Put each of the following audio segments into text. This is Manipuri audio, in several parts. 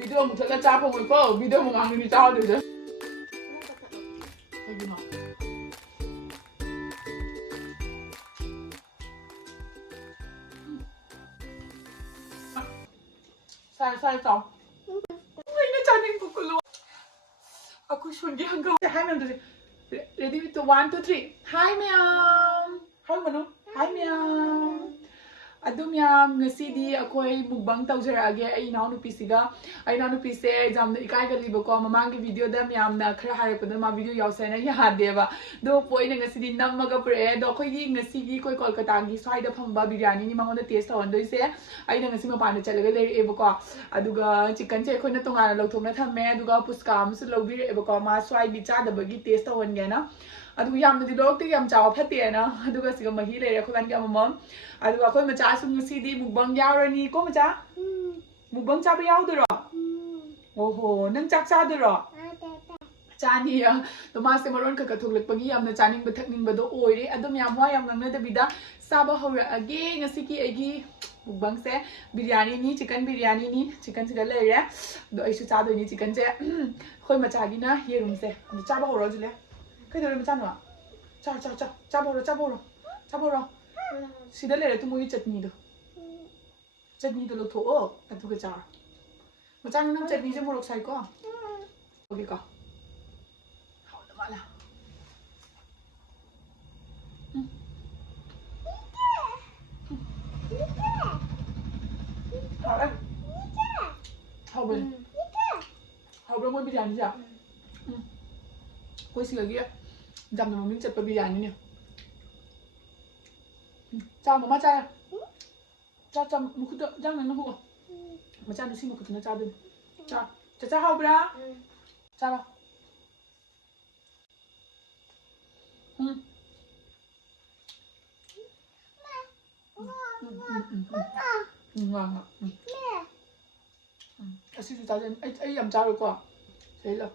비디오 못하게 짜보고 있고 비디오 뭐 막는이 짜도 되죠? 여기 봐. 살 써. 이거 짜는 거꾸로. Aku shungi hanggang. Hai ma'am, ready with 1, 2, 3. Hi ma'am. Hi manu. Hi ma'am. Adum yam ngasidi akoi mukbang tawjarage ai naw nupi siga ai naw nupi se jamna ikai ga liba ko mamangi video da yam na khara hare pada ma video yaw sai na ya deba do poi na ngasidi namaga pre do khoi gi ngasidi koi kolkata gi swai da phamba biryani ni mangon da taste on doi se ai na ngasi ma pa na chalaga le e ba ko aduga chicken che khoi na tonga na lokthom na thamme aduga puska am su lobi e ba ko ma swai bi cha da ba gi taste on ge na aduga yam na di lok ti yam chaw phate na aduga siga mahi le re khoi ban ga mom aduga khoi ma cha su ngasi di mukbang yaurani ko ma cha mukbang cha ba yaudro oho nang chak cha dro chani ya to ma se maron ka thuk pagi yamna chaning ba thakning ba do oire adum yam wa yam ngna da bida saba hora age ngasi ki agi mukbang se biryani ni chicken se le re do ai su cha do ni chicken se khoi ma cha gi na yerum se cha ba hora jule kai do ma cha no cha ba hora sida le re tu mo gi chutney do lo tho atu ga cha ma cha no chutney je morok sai ko okay ko Wala. Hậu đâu mới biryani à? Quay xì ở kia, dằm là một miếng chật vào biryani nè. Chào mama cha. Cha một chút răng này nó hụt. Mà cha nó xin một chút nó cha đừng. Cha hậu bra. Cha đâu? Ngon ạ. Xin chú cháu lên, ấy làm cháu được quả. Thế là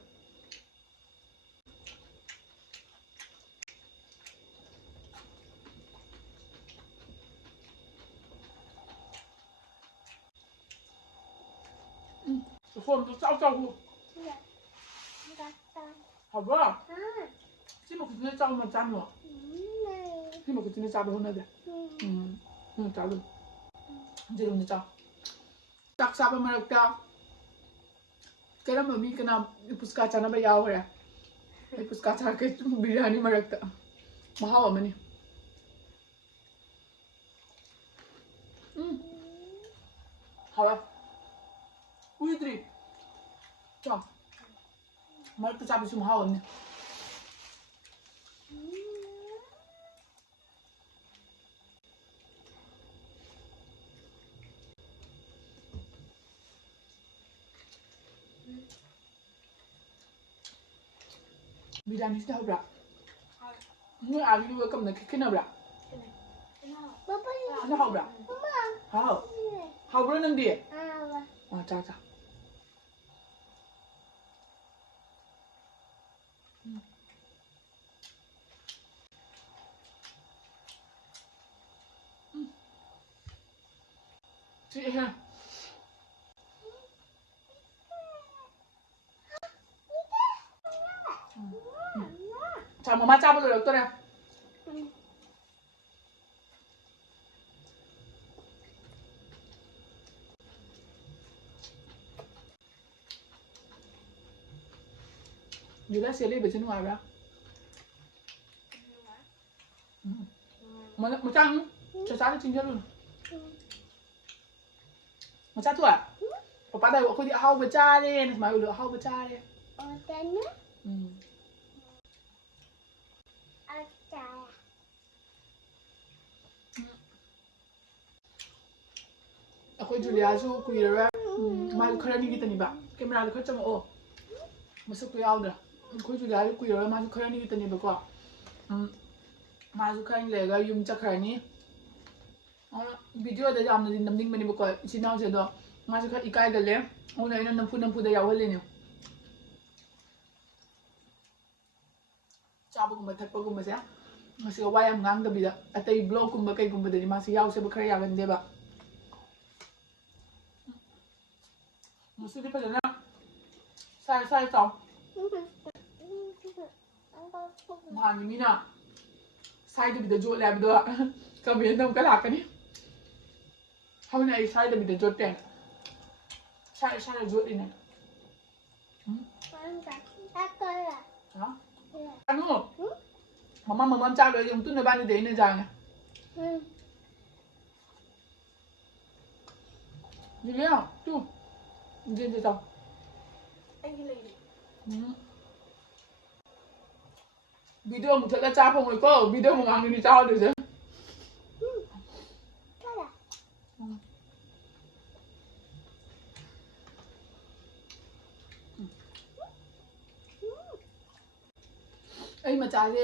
phồn cho cháu không? Học quá. Xin một cái cháu mà chăm rồi. Xin một cái cháu hơn nữa kìa. Cháu luôn. Jadi untuk cháu. Tak sabar mereka. Kaya mami kena puska chana bayau ya. Puska chana ke biryani mereka. Mahal apa ni? Halo. Uitri. Ciao. Mereka sabi semua mahal ni. Biryani sudah berapa? Ini Ali juga kamu nak kena berapa? Kena hau berapa? Hau berapa nang dia? Cak. Cik ha. Chào mama cha bao giờ được tôi nè. Như là xe lên bên trên ngoài ra. Mà cha cho cha nó chinh cho luôn. Mà cha tuổi. Papa đây có đi hao với cha đi, mà được hao với cha đi. Aku Juliasu kuira mal kharani gitani ba camera da khachama o masuk tu yaudra aku Juliasu kuira mal kharani gitani ba ko masu khain lega yum chakharani video da jamna din namning mani ba ko isinau je do masu kha ikai gale ona ina nampu da yawhale ni chabu gumba thakpa gumba se masi wayam ngang da bi da atai blog gumba kai gumba da masi yaw se ba khara yagan de ba 무슨 파잖아. 살 써. 많이미나. 사이드 비더 조 랩도 그러면 너무 깔아가니. 하면 이 사이드 비더 조 때. 살 조이네. hả? Ăn đúng không? Mama trao rồi dùng túi này ban đi nên dài nè. Gì đấy không? Chú. Gì gì sao? Anh đi lấy đi. Video một thật là cha không rồi có video một ăn đi trao được chứ? mà trái thì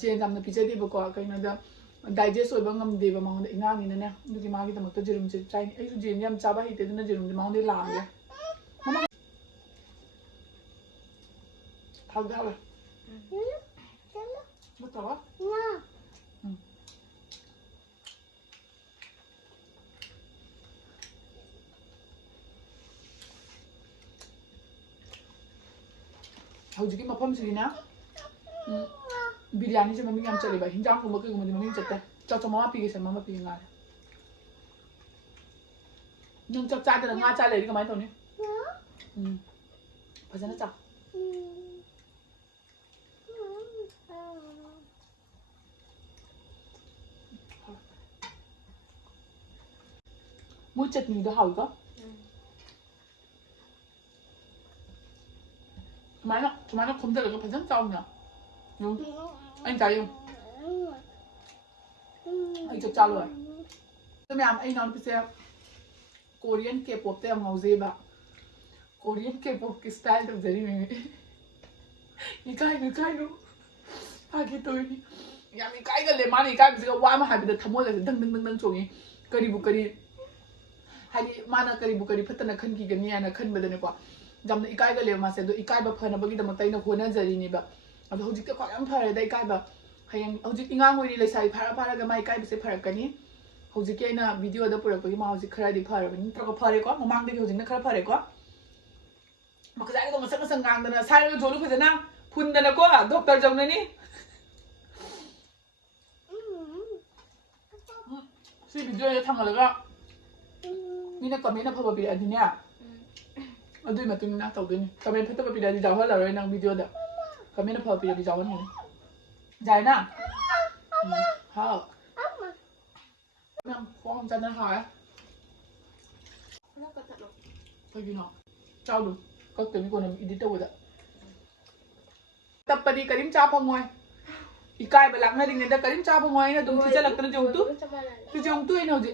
trên làm được pizza đi vào quả cái nó đó digest rồi bằng ngâm đi vào mong để ngang như thế này được cái mang cái tầm tôi dùng chỉ trái ấy dùng gì em chaba hết thế nó dùng mong để làm vậy thằng đâu rồi mất rồi hầu cái mập gì nè biryani से मम्मी हम चले भाई हिंजाम को मक्के को मम्मी चलते हैं चाचा मामा पी के से मामा पी के गाने नंग चक चाय तो नंगा चाय ले रही कमाई तो नहीं भजन चक मुझ चटनी तो हाउ का तुम्हारा खुद से लगा भजन चाव ना anh chạy không? Anh chụp chào rồi. Tôi làm anh nói với Korean K-pop thì em ngầu gì bà? Korean K-pop cái style được gì mình? Cái nó, cái tôi đi. Nhà mình cái lên mà cái bây giờ qua mà hai bây giờ thầm môi là đằng chuồng ấy. Kari hay đi mà nó kari phát tân là khăn cái này là khăn bây giờ này quá. Dòng này cái lên mà sẽ được cái bà phần là bởi vì đằng tay nó khôn hơn gì này bà. अब हौजिक त खय फरे दै काइबा हयंग हौजिक इंगांग ओइरि लेसाइ फारा ग माइ काइबसे फरकनी हौजिक एना भिडियो द पुरकपगि मा हौजिक खरादि फरबनि त्रक फरे को ममांग दि हौजिक न खरा फरे को मखजाइ को मसक मसक गांगदना साइर जोलु फजना फुन्दना को डॉक्टर जौननी सी भिडियो य थांगलगा मिना कमेन्ट फबा बि अदिन्या अदुइ मतुंगना तौदनि कमेन्ट फतबा बि दादि जाव हलरय नंग भिडियो द कमेन्ट फबा बि जावन नि जाय ना हां Em có không chân nó hỏi nó có thật luôn thôi gì nó trao được có tiếng của nó đi đâu rồi tập đi cái điểm trao phong ngoài ikai bà lặng này thì người ta cái điểm trao phong ngoài nó đúng thì chắc là cái dùng tú cái dùng tươi nào gì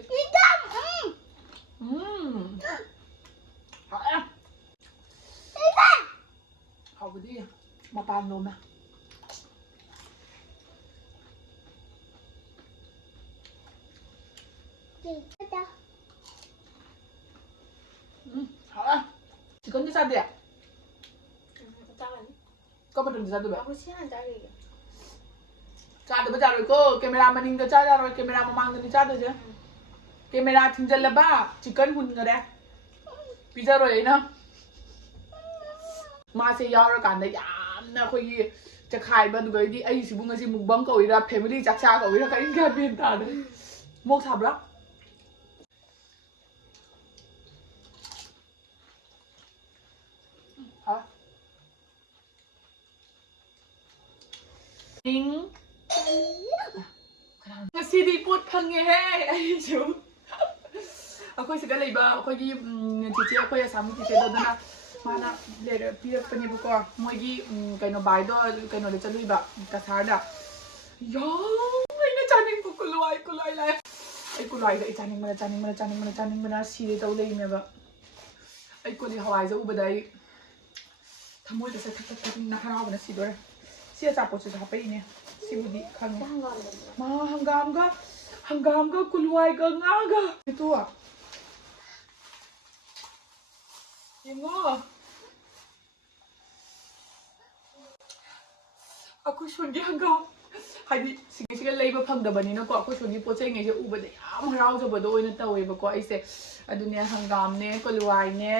hỏi em học cái gì mà bàn luôn mà hỏi chỉ có như sao đẹp có bắt được ra được vậy cha được rồi cô camera maningda cha rồi camera mamang ni cha được chứ camera thình là ba chicken hun rồi đấy pizza rồi na mà sẽ yau ra cả đấy na khoiจะขายบันก็ดีไอ้สิบุงสิมุกบังก็อีรา family จักชาก็อีรากันกันเป็นตาเลยมกทับละฮะนิงมาซีดีพูดพังไงเฮ้ไอ้ชิวเอาค่อยสิกันเลยบ้าค่อยยี่จีเจ้ค่อยจะสามีจีเจ้โดนนะมานะเดี๋ยวพี่เป็นยังบุกมวยยี่กันโนบายด้วยกันโนเดจะลุยแบบกระทาดะย้ไอ้เนี่ยจานิงกูลอยเลยไอ้กูลอยเลยไอ้จานิงมันนะซีดีตัวเลยเนี่ยแบบไอ้กูที่ฮาวายจะอุบได้ทำมวยจะใส่ทักนักข่าวนะซีด้วยซีจะจับปวดจะทับไปเนี่ยซีบุดีครั้งมาฮังกามก็กูลอยก็ง่าก็ไอ้ตัวยังง้อaku shungi hangam ꯍꯥꯏꯗꯤ ꯁꯤꯒ ꯂꯩꯕ ꯐꯪꯗꯕꯅꯤꯅꯀꯣ ꯑꯩꯈꯣꯏ ꯁꯣꯝꯒꯤ ꯄꯣꯠ ꯆꯩꯉꯩꯁꯦ ꯎꯕꯗ ꯌꯥꯝ ꯍꯔꯥꯎꯖꯕꯗꯣ ꯑꯣꯏꯅ ꯇꯧꯋꯦꯕꯀꯣ ꯑꯩꯁꯦ ꯑꯗꯨꯅꯦ ꯍꯪꯒꯥꯝꯅꯦ ꯀꯣꯂꯨꯋꯥꯏꯅꯦ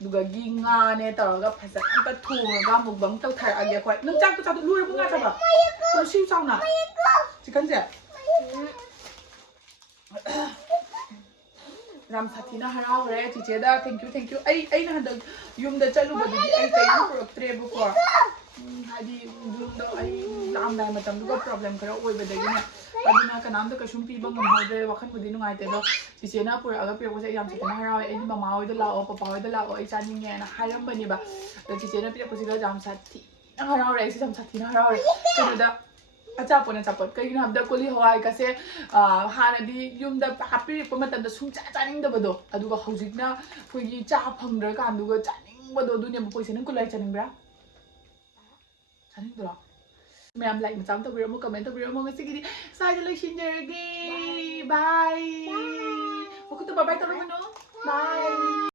ꯑꯗꯨꯒ ꯉꯥꯅꯦ ꯇꯧꯔꯒ ꯐꯖꯅ ꯑꯝꯇ ꯊꯣꯡꯉꯒ ꯃꯨꯛꯕꯪ ꯇꯧꯊꯔꯛꯑꯒꯦ ꯑꯩꯈꯣꯏ ꯅꯪ ꯆꯥꯛꯇꯣ ꯆꯥꯗꯣ ꯂꯣꯏꯔꯕ ꯉꯥ ꯆꯥꯕ ꯁꯤ ꯆꯥꯎꯅ ꯆꯤꯛꯀꯟꯁꯦ ꯌꯥꯝ ꯁꯥꯊꯤꯅ ꯍꯔꯥꯎꯔꯦ ꯆꯤꯆꯦꯗ ꯊꯦꯡꯀ꯭ꯌꯨ ꯑꯩꯅ ꯍꯟꯗꯛ ꯌꯨꯝꯗ ꯆꯠꯂꯨꯕꯗꯨꯗꯤ ꯑꯩ ꯀꯩꯝ ꯄꯨꯔꯛꯇ꯭ꯔꯦꯕꯀꯣ ꯍꯥꯏꯗꯤ ꯌꯨꯝꯗ ꯑꯩ ꯂꯥꯛꯑꯝꯗꯥꯏ ꯃꯇꯝꯗꯨꯒ ꯄ꯭ꯔꯣꯕ꯭ꯂꯦꯝ ꯈꯔ ꯑꯣꯏꯕꯗꯒꯤꯅꯦ ꯑꯗꯨꯅ ꯀꯅꯥꯝꯇ ꯀꯩꯁꯨꯝ ꯄꯤꯕ ꯉꯝꯍꯧꯗ꯭ꯔꯦ ꯋꯥꯈꯜꯕꯨꯗꯤ ꯅꯨꯡꯉꯥꯏꯇꯦ ꯑꯗꯣ ꯆꯤꯆꯦꯅ ꯄꯨꯔꯛꯑꯒ ꯄꯤꯔꯛꯄꯁꯦ ꯑꯩ ꯌꯥꯝ ꯁꯥꯊꯤꯅ ꯍꯔꯥꯎꯋꯦ ꯑꯩꯗꯤ ꯃꯃꯥ ꯍꯣꯏꯗ ꯂꯥꯛꯑꯣ ꯄꯄꯥ ꯍꯣꯏꯗ ꯂꯥꯛꯑꯣ ꯑꯩ ꯆꯥꯅꯤꯡꯉꯦꯅ ꯍꯥꯏꯔꯝꯕꯅꯦꯕ ꯑꯗꯣ ꯆꯤꯆꯦꯅ ꯄꯤꯔꯛꯄꯁꯤꯗ ꯌꯥꯝ ꯁꯥꯊꯤꯅ ꯍꯔꯥꯎꯔꯦ ꯑꯩꯁꯦ ꯌꯥꯝ ꯁꯥꯊꯤꯅ ꯍꯔꯥꯎꯔꯦ ꯀꯩꯅꯣꯗ ꯑꯆꯥꯄꯣꯠ ꯀꯩꯒꯤꯅꯣ ꯍꯥꯏꯕꯗ ꯀꯣꯂꯤ ꯍꯋꯥꯏꯒꯁꯦ ꯍꯥꯟꯅꯗꯤ ꯌꯨꯝꯗ ꯍꯥꯞꯄꯤꯔꯛꯄ ꯃꯇꯝꯗ ꯆꯥꯅꯤꯡꯗꯕꯗꯣ ꯑꯗꯨꯒ ꯍꯧꯖꯤꯛꯅ ꯑꯩꯈꯣꯏꯒꯤ ꯆꯥ ꯐꯪꯗ꯭ꯔꯀꯥꯟꯗꯨꯒ ꯆꯥꯅꯤꯡꯕꯗꯣ ꯑꯗꯨꯅꯦꯕ ꯄꯣꯏꯁꯦ ꯅꯪ ꯀꯨꯂꯥꯏ ꯆꯥꯅꯤꯡꯕ꯭ꯔꯥ ꯆꯥꯅꯤꯡꯗ꯭ꯔꯣ ꯃꯌꯥꯝ ꯂꯥꯏꯛ ꯃꯆꯥ ꯑꯃ ꯇꯧꯕꯤꯔꯝꯃꯣ ꯀꯃꯦꯟ ꯇꯧꯕꯤꯔꯝꯃꯣ ꯉꯁꯤꯒꯤꯗꯤ ꯁ꯭ꯋꯥꯏꯗ ꯂꯣꯏꯁꯤꯟꯖꯔꯒꯦ ꯕꯥꯏ ꯃꯈꯨꯠꯇꯣ ꯕꯥꯏ ꯇꯧꯔꯝꯃꯅꯣ ꯕꯥꯏ